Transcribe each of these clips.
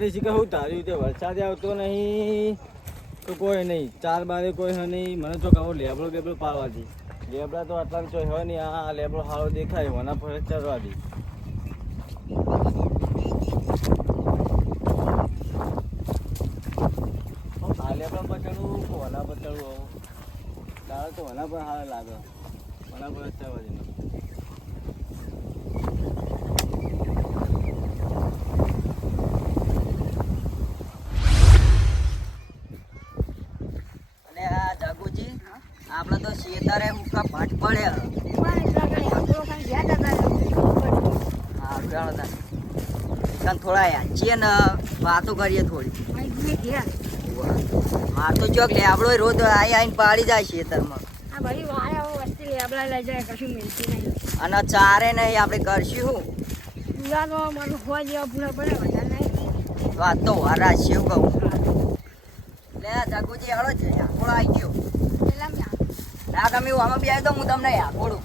વરસાદી શીખર હું ધાર્યું તે વરસાદ આવતો નહીં તો કોઈ નહીં, 4 બારે કોઈ હોય નહીં. મને તો કહો લેબડો બેબડો પાડવા દે. લેબડા તો આટલા ચોય હોય નહીં. આ લેબડો સારો દેખાય મને ફરજ ચડવા દે. આ લેબડા પર ચડવું વના પર ચડવું દાળ તો વના પર સારા લાગે. વના પર ચડવા દે. આપણે તો શેતારે મુકા પાઠ પડ્યા. થોડા યાચીએ ને વાતો કરીએ થોડી. માર તો ચોક લેબડો રોજ આવીને પાડી જાય શેતરમાં. અને ચારે નહીં આપણે કરશું વાત તો વારા છે એવું કહું. લે જાગુજી હળો છે થોડો આવી ગયો ના ગમે એવું આમાં બી આવી તો હું તમને થોડું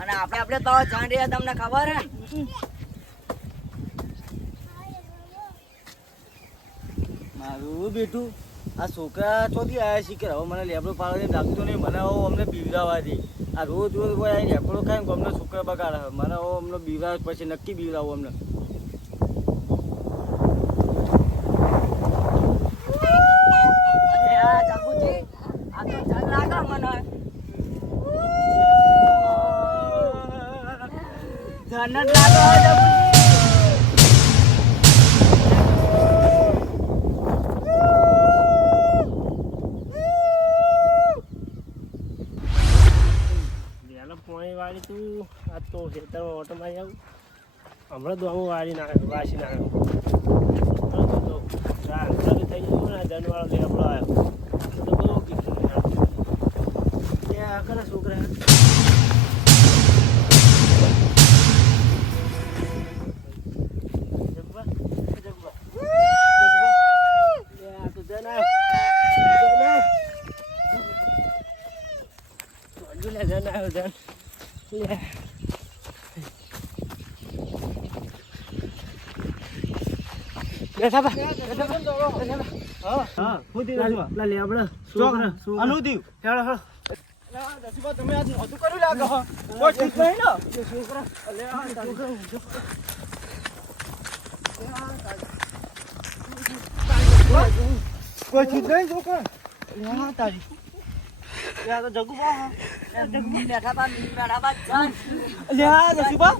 અને આપણે તો જાણ રહ્યા તમને ખબર હે મારું બેઠું આ છોકરા ચોથી આવ્યા શીખર હવે મને લેબડો પાડવા લાગતો નહીં. મને હવે અમને બીવરાવા દે. આ રોજ રોજ કોઈ આવીને લેબડો ખાય ને અમને છોકરા બગાડે. મને હવે અમને બીવરાવ પછી નક્કી બીવરાવું અમને. પોણી વાળી તું આ તો ખેતરમાં ઓટો મારી આવું હમણાં તો હું વાળી વાસી નાખ્યો થઈ ગયું ને જનવાળો લેબડો આવ્યો તો બહુ કીધું ત્યાં કરે છોકરા તમે આજ નહોતું કર્યું લાગે કોઈ ઠીક નહીં ને છોકરા કોઈ ઠીક નહીં છોકરા તારી તો જગુ બેઠા બા જસુબા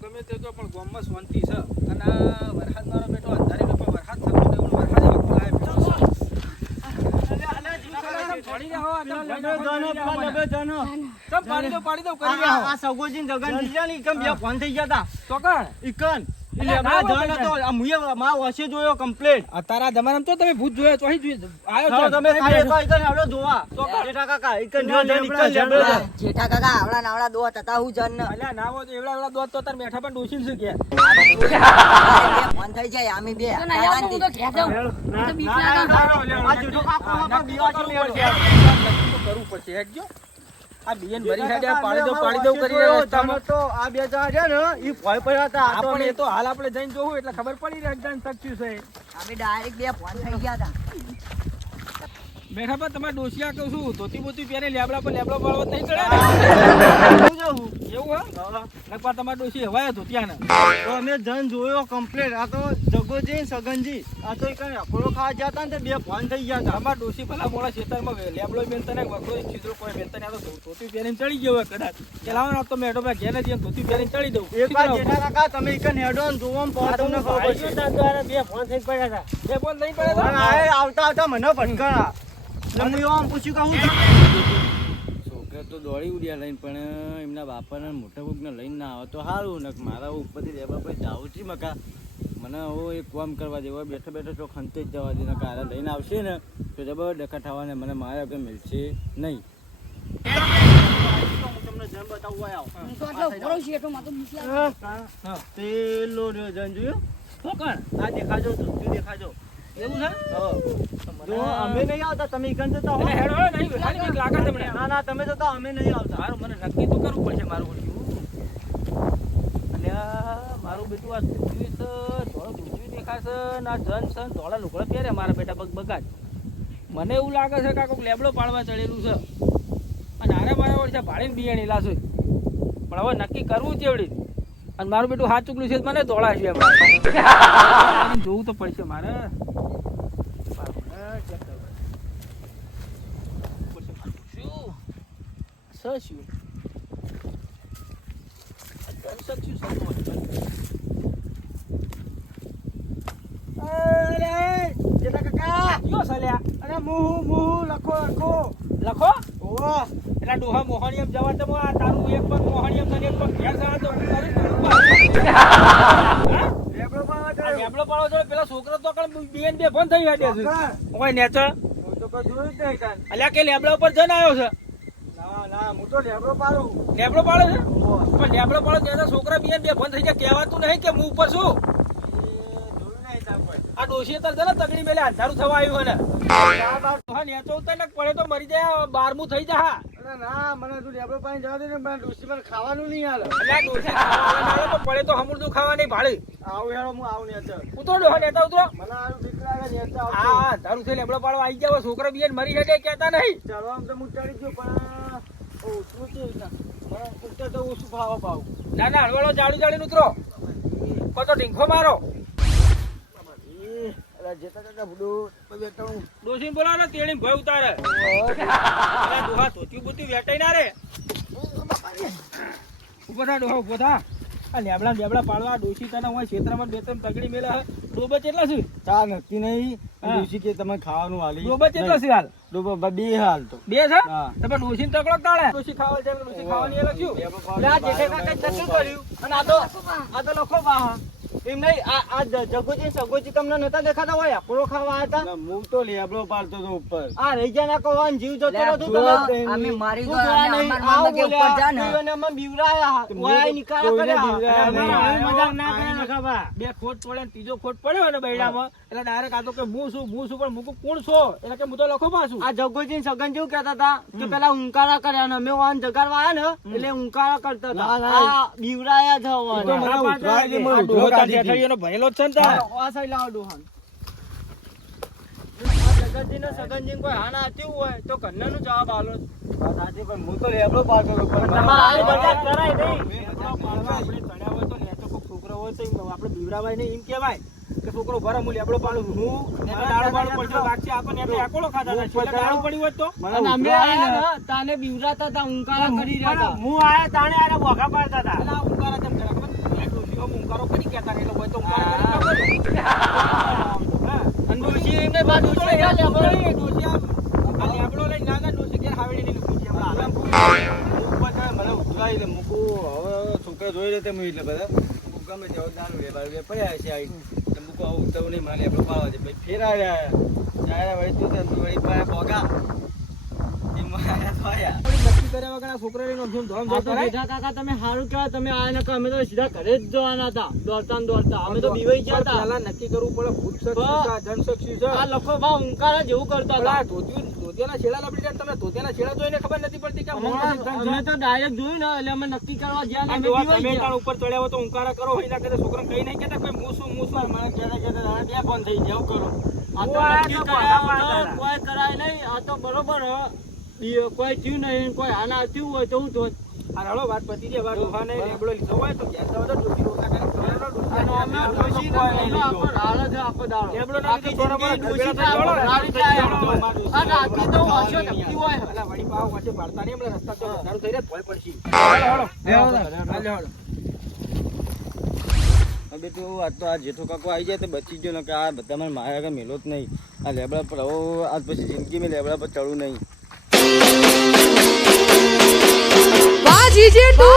ગમે તે તો પણ ગામમાં શાંતિ છે અને વરસાદ મારો બેટો અંધારે બેટો વરસાદ થતો પાડી દો આ સગોજી જગન દીજા ની કેમ બે ફોન થઈ ગયા તા તો કણ ઈકન એટલે આ જણ તો આ મુએ માં વસે જોયો કમ્પ્લીટ તારા જમાનામાં તો તમે ભૂત જોયો તો અહીં આયો તો તમે ખાઈ તો ઈકન આવડો જોવા તો જેઠા કાકા ઈકન જો જેઠા કાકા આવડા નાવડા દોત હતા હું જન અલ્યા ના હો તો એવડા દોત તો તાર બેઠા પણ ડોસીન છે કે ફોન થઈ જાય આમી બે આ જેઠો કાકો બીવા તો કરવું પડશે હેડજો આ બીએન ભરી હેડે પાડી દો કરી રસ્તામાં તો આ બે જણા છે ને ઈ ભય પડ્યા હતા આપણે એ તો હાલ આપણે જઈને જોવું એટલે ખબર પડી રહે એકદમ સચ્ચું છે અમે ડાયરેક્ટ બે ફોન થઈ ગયા હતા બેઠા પર તમારે ડોસિયા કહું છું ધોતી બોતી પહેરે લેબડા પર લેબડો પાડવા થઈ ચડે એવું હા લગભગ તમારે ડોસી હવાય ધોતિયા ને તો અમે જન જોયો કમ્પ્લીટ આ તો જગોજી સગનજી આ તો એક અખોડો ખાવા જતા ને બે ફોન થઈ ગયા હતા અમારા ડોસી ભલા મોડા ખેતરમાં લેબડો બેન તને વખરો છીદરો કોઈ બેન તને તો ધોતી પહેરીને ચડી ગયો કદાચ કે લાવો ને તો મેડો મેં ઘેર જઈને ધોતી પહેરીને ચડી દઉં એક વાર જેઠા કાકા તમે એક હેડો ને જોવો તમને ખબર પડશે બે ફોન થઈ પડ્યા હતા બે ફોન થઈ પડ્યા આવતા મને ભટકાણા છોકરા તો દોડી ઉડ્યા લઈને પણ એમના બાપાને મોટા કોકને લઈને ના આવે તો સારું ને મારા ઉપરથી લેવા પછી જાવું છે મકા મને હવે એક કામ કરવા જેવો બેઠો બેઠો તો ખંતે જ જવા દે ને કાલે લઈને આવશે ને તો જબર ડખા થવાને મને મારા આગળ મળશે નહીં હું તમને જન બતાવવા આવો. હું તો આટલો ભરો શેઠો માં તો બીક લાગે. હા, પેલો રહ્યો જન જોયો? કોણ આ દેખાજો ધોતી દેખાજો. એવું છે હા. જો અમે નહીં આવતા તમે ઈકન જતા હો. એટલે હેડો નહીં ખાલી બીક લાગે તમને ના ના તમે જતા અમે નહીં આવતા. મારું મને નક્કી તો કરવું પડશે મારું ઓળખ્યું અલ્યા મારું બેટું આ ધોતી તો ધોળો ધોતી દેખાશે ને આ જન છે ને ધોળા લુગડા પહેરે મારા બેટા બગબગા જ મને એવું લાગે છે કે આ કોઈક લેબડો પાડવા ચડેલું છે અને આરે મારા ઓળખા ભાડીને બિયાણી લાશે પણ હવે નક્કી કરવું ચેવડી અને મારું બેટું હાથ ચૂકલું છે તો મને ધોળા છે એમ જોવું તો પડશે મારે શું અરે જેઠા કાકા કયો સલ્યા અરે મુહુ લખો લખો ઓહો એટલે ડોહા મોહણીયમ જવા તો આ તારું એક પગ મોહણીયમ ને એક પગ ઘેર જવા તો લેબડો પાવા આ જાય. લેબડો પાડો છો પેલા છોકરો તો કણ બેન બે ફોન થઈ ગયા છે ઓય નેચર હું તો કોઈ જોયું જ નહીં કાન. અલ્યા કે લેબડા ઉપર જન આવ્યો છે ના ના હું તો લેબડો પાડું. લેબડો પાડો છે ઓહો. પણ લેબડો પાડો ત્યાં છોકરા બેન બે ફોન થઈ ગયા કહેવાતું નહીં કે હું ઉપર છું એ જોયું નહીં તાર કોઈ. આ ડોશી તર છે ને તગડી મેલે અંધારું થવા આવ્યું ને ના બાપ. હા નેચો ઉતર ને પડે તો મરી જાય 12મું થઈ જા અરે ના મને તું લેબડો પાણી જવા દે ને મને ડોસી મને ખાવાનું નહીં હાલે. અલ્યા ડોશી ખાવા ના આવે તો પડે તો હમુરદું ખાવા નહીં ભાડે આવું હેડો હું આવું ને ચાલ. ઉતરો ડોહા નેતા ઉતરો મને આવું બીક લાગે ને એટલે આવતો. હા તારું છે લેબડો પાડો આવી જાવ છોકરા બેન મરી જાય કહેતા નહીં ચાલો આમ તો હું ચડી ગયો પણ ઓછું છે મને ઉતર તો ઓછું ભાવ પાવ. ના ના હળવાળો જાડી જાડી ઉતરો તો ઢીંખો મારો અરે જેતા કાકા બુડો બેઠો હું. ડોસીને બોલાવો ને તેડી ભય ઉતારે અલા ડોહા ધોતી બોતી વેટાઈ ના રે ઉભો થા ડોહા ઉભો થા આ લેબડા લેબડા પાડવા ડોસી તને હોય ક્ષેત્રમાં બે ત્રણ તગડી મેલે ડોબા કેટલા છે ચા નક્કી નહીં હા. ડોસી કે તમે ખાવાનું હાલી ડોબા કેટલા છે હાલ ડોબા બે હાલ તો બે છે હા. તમે ડોસીને તકડો તાળે ડોસી ખાવા છે ડોસી ખાવાની અલગ શું લે આ જેઠે કાકા ચટું કર્યું અને આ તો લખો બા એમ નહીં આ જગોજી સગોજી તમને નતા દેખાતા હોય આપણો ખાવા હતા. હું તો લેબડો પાડતો તો ઉપર. આ રહી ગયા ના કોવાન જીવ જતો લે, રહ્યો તું ભૂવા, તમે. અમે મારી તું તો જોયા અમે નહીં. અમાર આવું મામા કે ઉપર બોલ્યા. જા ને. તું એને અમે બીવરાયા. ઓય નિકાળા કર્યા. અમે મજાક ના કરે. બે ખોટ પડે ને ત્રીજો ખોટ પડ્યો ને બૈડામાં એટલે ડાયરેક્ટ આ તો કે હું છું પણ મૂકું કોણ છો એટલે કે હું તો લખો પાછું આ જગોજી સગન જેવું કહેતા હતા કે પેલા ઊંકારા કર્યા ને અમે વાન જગાડવા આવ્યા ને એટલે ઊંકારા કરતા હતા. આ બીવરાયા છે વાન. તો મને ઉતરાય દે, મને ડોહો તાર જેઠાણીઓનો ભરેલો જ છે ને તાર. આ સાઈડ લાવો ડોહાન. આ જગતજીને સગનજીને કોઈ હા ના આપ્યું હોય તો કન્યાનો જવાબ આલો. વાત સાચી પણ હું તો લેબડો પાડતો હતો. પણ તમારે આ મજાક કરાય નહીં. આપણે તળ્યા હોય તો લેતો કોઈક છોકરો હોય તો એમ આપણે બીવરાવાય નહીં એમ કહેવાય કે છોકરો ભરે હું લેબડો પાડું છું. હું એને દારૂ બારૂ પડશે વાગશે આપણને એટલે એકોળો ખાતા હતા. છેલ્લે દારૂ પડ્યું હોત તો અને અમે આયા ને તાને બીવરાતા હતા ઊંકારા કરી રહ્યા હતા. હું આયા તાણે આને બોખા પાડતા હતા. એટલે આ ઊંકારા કેમ કર્યા ખબર? આ ડોશીઓ ઊંકારો કરી કહેતા ને એટલે હોય તો ઊંકારા કરી ખબર? અને ડોશી એમને બાજુ તો ઉતરી ગયા લેબડો. ડોશી આ લેબડો લઈને ના ડોશી ઘેર હાવેડી લઈને પૂછી આપણે ઉપર ચડે, મને ઉતરાઈ દે મૂકું. હવે છોકરા જોઈ લે તેમ એટલે બધા ગમે તે દારૂ લે બારૂ લે પડ્યા છે આવી એટલે મૂકું હવે ઉતરવું નહીં મને લેબડો પાડવા છે પછી ફેર આવ્યા ત્યારે વળી તું વળી પાયા ભોગા એમાં આયા તો આયા. નક્કી કર્યા વગર આ છોકરા લઈને આમ ધોમ આ જતો તો રહે. જેઠા કાકા તમે સારું કહેવાય તમે આયા નકર અમે તો સીધા ઘરે જ જવાના હતા દોડતા ને દોડતા અમે તો બીવાઈ ગયા હતા. પહેલા નક્કી કરવું પડે ભૂત શક્તિ છે જનશક્તિ છે. આ લખો ભાવ ઊંકારા જેવું કરતા પેલા હતા. ધોતિયાના છેડા લપડી જાય તમે ધોતિયાના છેડા જોઈને ખબર નથી પડતી કે આ મોણસ ધન છે. અમે તો ડાયરેક્ટ જોયું ને એટલે અમે નક્કી કરવા ગયા ને આ અમે જોવા બીવાઈ તમે ગયા. તાણ ઉપર ચડ્યા હોય તો ઊંકારા કરો હોય ના કરે છોકરાને કઈ નહીં કેતા કોઈ મૂસું મૂસું મને કહેતા કહેતા બે ફોન થઈ ગયા એવું કરો. આ તો હું આયા નક્કી તો કર્યા પાછા વગર કોઈ કરાય નહીં. આ તો બરોબર હ. કોઈ થયું નહીં કોઈ આના થયું હોય તો હું તો આ હાલો વાત પતી ગઈ. હવે ડોહાને લેબડો લીધો હોય તો ઘેર જવા દો. ડોશી રોટલા કરીને ખવડાવો. ડોશી અમે ડોશી ને આખો રાડો છે આખો દાડો. લેબડો ના આખી લીધો બરોબર. જિંદગી ડોશી ઘર ના બેઠા રાડી થઈ થાય. ગયો. આ રાતની તો હશે નક્કી હોય. અલા વળી પાવ વચ્ચે ભરતા નહીં હમણાં રસ્તા તો અંધારું થઈ રહે ભોય પડશી. હાલો હાલો હવે તો આજ તો આ જેઠો કાકો આવી જાય તો બચી ગયો ને કે આ બધા મને મારા આગળ મેલો જ નહીં. આ લેબડા પર હવે આજ પછી જિંદગી મેં લેબડા પર ચડવું નહીં. Baji Jindu!